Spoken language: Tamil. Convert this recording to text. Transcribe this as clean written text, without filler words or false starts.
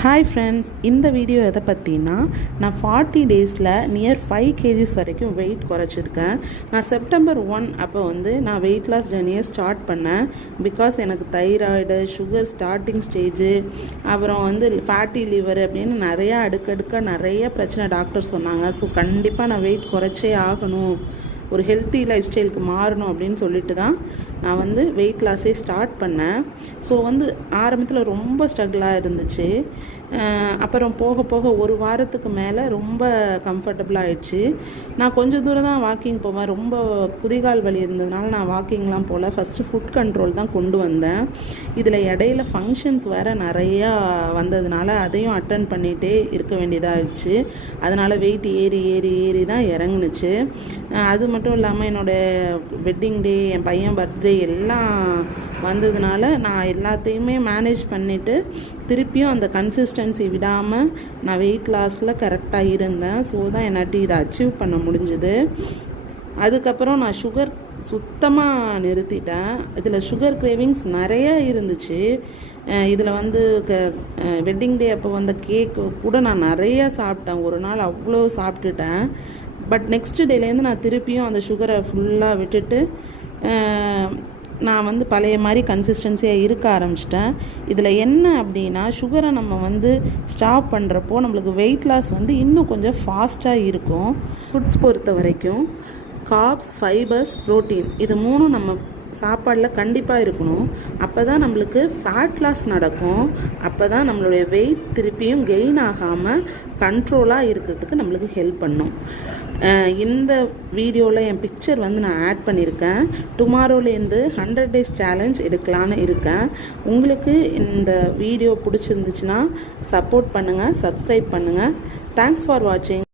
ஹாய் ஃப்ரெண்ட்ஸ், இந்த வீடியோ எதை பற்றினா நான் 40 டேஸில் நியர் 5 kgs வரைக்கும் வெயிட் குறைச்சிருக்கேன். நான் செப்டம்பர் 1 அப்போ நான் வெயிட் லாஸ் ஜர்னியை ஸ்டார்ட் பண்ணேன். பிகாஸ் எனக்கு தைராய்டு, சுகர் ஸ்டார்டிங் ஸ்டேஜு, அப்புறம் ஃபேட்டி லிவர் அப்படின்னு நிறையா அடுக்கடுக்காக நிறைய பிரச்சனை டாக்டர் சொன்னாங்க. ஸோ கண்டிப்பாக நான் வெயிட் குறைச்சே ஆகணும், ஒரு ஹெல்த்தி லைஃப் ஸ்டைலுக்கு மாறணும் அப்படின்னு சொல்லிட்டு தான் நான் வெயிட் லாஸே ஸ்டார்ட் பண்ணேன். ஸோ ஆரம்பத்தில் ரொம்ப ஸ்ட்ரகிளாக இருந்துச்சு. அப்புறம் போக போக ஒரு வாரத்துக்கு மேலே ரொம்ப கம்ஃபர்டபுளாக ஆயிடுச்சு. நான் கொஞ்சம் தூரம் தான் வாக்கிங் போவேன். ரொம்ப குதிகால் வலி இருந்ததுனால நான் வாக்கிங்லாம் போகல. ஃபஸ்ட்டு ஃபுட் கண்ட்ரோல் தான் கொண்டு வந்தேன். இதில் இடையில ஃபங்க்ஷன்ஸ் வேறு நிறையா வந்ததுனால அதையும் அட்டன் பண்ணிகிட்டே இருக்க வேண்டியதாக ஆயிடுச்சு. அதனால் வெயிட் ஏறி ஏறி ஏறி தான் இறங்குனுச்சு. அது மட்டும் இல்லாமல் என்னோடய வெட்டிங் டே, என் பையன் பர்த்டே எல்லாம் வந்ததுனால நான் எல்லாத்தையுமே மேனேஜ் பண்ணிவிட்டு திருப்பியும் அந்த கன்சிஸ்டன்சி விடாமல் நான் வெயிட் லாஸில் கரெக்டாக இருந்தேன். ஸோ தான் என்னாட்டி இதை அச்சீவ் பண்ண முடிஞ்சுது. அதுக்கப்புறம் நான் சுகர் சுத்தமாக நிறுத்திட்டேன். இதில் சுகர் கிரேவிங்ஸ் நிறையா இருந்துச்சு. இதில் வெட்டிங் டே அப்போ கேக்கு கூட நான் நிறையா சாப்பிட்டேன். ஒரு நாள் அவ்வளோ சாப்பிட்டுட்டேன். பட் நெக்ஸ்ட் டேலேருந்து நான் திருப்பியும் அந்த சுகரை ஃபுல்லாக விட்டுட்டு நான் பழைய மாதிரி கன்சிஸ்டன்சியாக இருக்க ஆரம்பிச்சிட்டேன். இதில் என்ன அப்படின்னா, சுகரை நம்ம ஸ்டாப் பண்ணுறப்போ நம்மளுக்கு வெயிட் லாஸ் இன்னும் கொஞ்சம் ஃபாஸ்ட்டாக இருக்கும். ஃபுட்ஸ் பொறுத்த வரைக்கும் கார்ப்ஸ், ஃபைபர்ஸ், ப்ரோட்டீன் இது மூணும் நம்ம சாப்பாடில் கண்டிப்பாக இருக்கணும். அப்போ தான் நம்மளுக்கு ஃபேட் லாஸ் நடக்கும். அப்போ தான் நம்மளுடைய வெயிட் திருப்பியும் கெயின் ஆகாமல் கண்ட்ரோலாக இருக்கிறதுக்கு நம்மளுக்கு ஹெல்ப் பண்ணும். இந்த வீடியோவில் என் பிக்சர் நான் ஆட் பண்ணியிருக்கேன். டுமாரோலேருந்து 100 days சேலஞ்ச் எடுக்கலான்னு இருக்கேன். உங்களுக்கு இந்த வீடியோ பிடிச்சிருந்துச்சுன்னா சப்போர்ட் பண்ணுங்கள், சப்ஸ்கிரைப் பண்ணுங்கள். தேங்க்ஸ் ஃபார் வாட்சிங்.